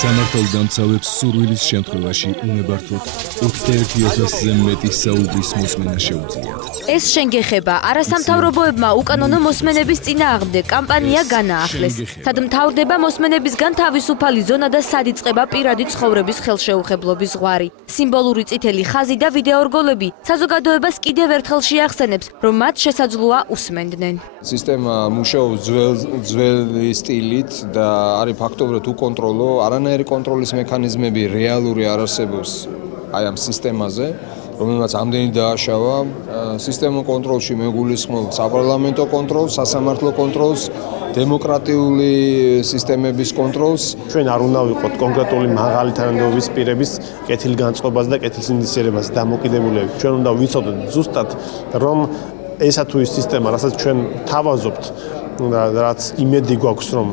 სამართალდამცავებს სურვილის შემთხვევაში უნებართვოდ 21,000-ზე მეტი საუბრის მოსმენა შეუძლიათ. ეს შენ გეხება, არასამთავრობოებმა უკანონო მოსმენების წინააღმდეგ კამპანია განაახლეს. Სად მთავრდება მოსმენებისგან თავისუფალი ზონა და სად იწყება პირადი ცხოვრების ხელშეუხებლობის ზღვარი. სიმბოლური წითელი ხაზი და ვიდეორგოლები საზოგადოებას კიდევ ერთხელ შეახსენებს, რომ მათ შესაძლოა უსმენდნენ. სისტემა მუშაობს ძველი სტილით და არის ფაქტობრივად უკონტროლო, არანაირი კონტროლის მექანიზმები რეალური არ არსებობს აი ამ სისტემაზე, რომელმაც ამდენი დააშავა. სისტემურ კონტროლში მეგულისხმობ საპარლამენტო კონტროლს, სასამართლო კონტროლს, დემოკრატიული სისტემების კონტროლს. ჩვენ არ უნდა ვიყოთ კონკრეტული მაღალი თანამდებობის პირების კეთილგანწყობას და კეთილსინდისიერებას დამოკიდებულები. ჩვენ უნდა ვიცოდოთ ზუსტად, რომ ესა თუ ის სისტემა, რასაც ჩვენ თავაზობთ, რაც იმედი გვაქვს, რომ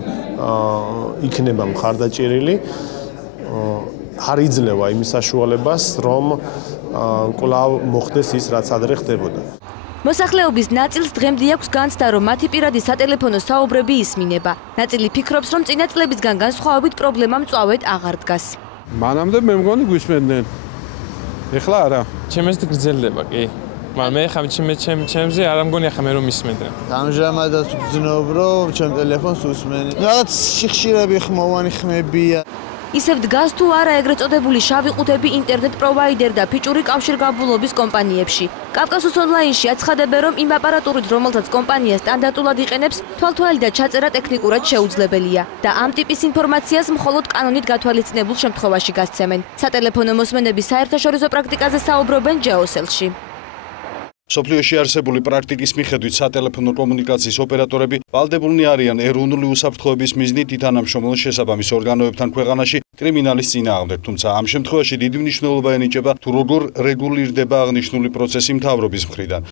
იქნება მხარდაჭერილი, არ იძლევა იმის საშუალებას, რომ კვლავ მოხდეს ის, რაც ადრე ხდებოდა. მოსახლეობის ნაწილს დღემდე აქვს განცდა, რომ მათი პირადი სატელეფონო საუბრები ისმინება. ნაწილი ფიქრობს, რომ წინა წლებისგან განსხვავებით პრობლემა მწვავედ აღარ დგას. მანამდე მე მგონი გვისმენდნენ. ეხლა არა. ჩემს გრძელდება, კი. მაგრამ მე ხა ჩემზე არ ამგონი ახლა მე რომ ისმენდნენ. ამჟამადაც ვგრძნობ, რომ ჩემ ტელეფონს უსმენი. რაღაც სიხშირები ხმოვანი ხმებია. ისევ დგას თუ არა ეგრეთ წოდებული შავი ყუთები ინტერნეტ პროვაიდერ და ფიჭური კავშირგაბმულობის კომპანიებში. კავკასუს ონლაინში აცხადებენ, რომ იმ აპარატურით, რომელსაც კომპანია სტანდარტულად იყენებს, თვალთვალი და ჩაწერა ტექნიკურად შეუძლებელია და ამ ტიპის ინფორმაციას მხოლოდ კანონით გათვალისწინებულ შემთხვევაში გასცემენ. სატელეფონო მოსმენების საერთაშორისო პრაქტიკაზე საუბრობენ ჯეოსელში. სოფლიოში არსებული პრაქტიკის მიხედვით სატელეფონო კომუნიკაციის ოპერატორები ვალდებულნი არიან ეროვნული უსაფრთხოების მიზნით ითანამშრომლონ შესაბამის ორგანოებთან ქვეყანაში კრიმინალის წინააღმდეგ, თუმცა ამ შემთხვევაში დიდი მნიშვნელობა ენიჭება თუ როგორ რეგულირდება აღნიშნული პროცესი მთავრობის მხრიდან.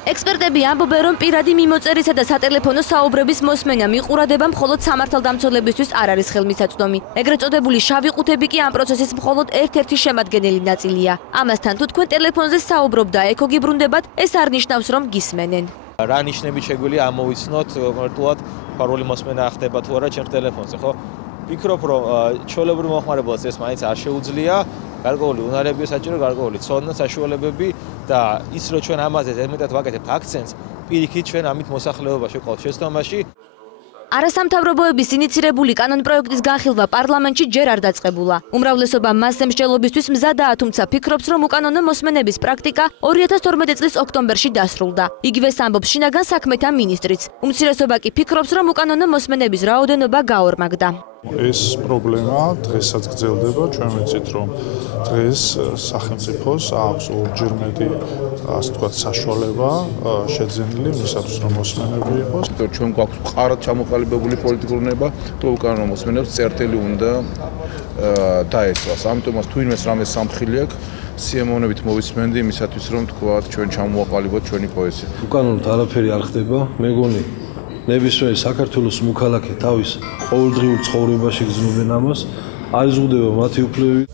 ექსპერტები ამბობენ, რომ პირადი მიმოწერისა და სატელეფონო საუბრების მოსმენა მიყურადება მხოლოდ სამართალდამცველებისთვის არ არის ხელმისაწვდომი. ეგრეთ წოდებული შავი ყუთები კი ამ პროცესის მხოლოდ ერთ-ერთი შემადგენელი ნაწილია. ამასთან თუ თქვენ ტელეფონზე საუბრობთ და ეკო გიბრუნდებათ, ეს არ ნიშნავს, რომ გისმენენ. რა ნიშნები შეგვიძლია ამოვიცნოთ კონკრეტულად ფარული მოსმენა ხდება თუ არა ჩემს ტელეფონზე, ხო? ვფიქრობ, რომ ჩვეულებრივ მოხმარებელს ეს მაინც არ შეუძლია. გარკვეული უნარებია საჭირო, გარკვეული ცოდნა, საშუალებები და ის რომ ჩვენ ამაზე ზედმეტად ვაკეთებთ აქცენტს, პირიქით ჩვენ ამით მოსახლეობაში ვყავთ შეცდომაში. არასამთავრობოების ინიცირებული კანონპროექტის განხილვა პარლამენტში ჯერ არ დაწყებულა. უმრავლესობა მასზე მსჯელობისთვის მზადაა, თუმცა ფიქრობს, რომ უკანონო მოსმენების პრაქტიკა 2012 წლის ოქტომბერში დასრულდა. იგივეს ამბობს შინაგან საქმეთა მინისტრიც. უმცირესობა კი ფიქრობს, რომ უკანონო მოსმენების რაოდენობა გაორმაგდა. ეს პრობლემა დღესაც გრძელდება, ჩვენ ვიცით, რომ დღეს სახელმწიფოს აქვს ორჯერ მეტი, ასე ვთქვათ, საშუალება შეძენილი მისათვის, რომ მოსმენები იყოს. ჩვენ გვაქვს მყარად ჩამოყალიბებული პოლიტიკური ნება, თუ უკანონო მოსმენებს წერტილი უნდა დაესვას. ამიტომაც თუ იმეს რამე სამხილი აქვს, სიამოვნებით მოვისმენდი იმისათვის, რომ თქვათ, ჩვენ ჩამოვაყალიბოთ ჩვენი პოეზია. უკანონოდ არაფერი არ ხდება, მეგონი ნებისმიერი საქართველოს მოქალაქე თავის ყოველდღიურ ცხოვრებაში გრძნობენ ამას, არ იზღუდება მათი უფლებები.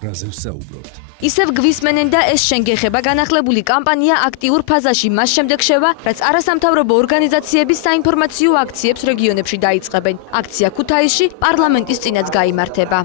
რაზე ვსაუბრობთ? ისევ გვისმენენ და ეს შენ გეხება განახლებული კამპანია აქტიურ ფაზაში მას შემდეგ შევა, რაც არასამთავრობო ორგანიზაციების საინფორმაციო აქციებს რეგიონებში დაიწყებენ. აქცია ქუთაისში პარლამენტის წინაც გაიმართება.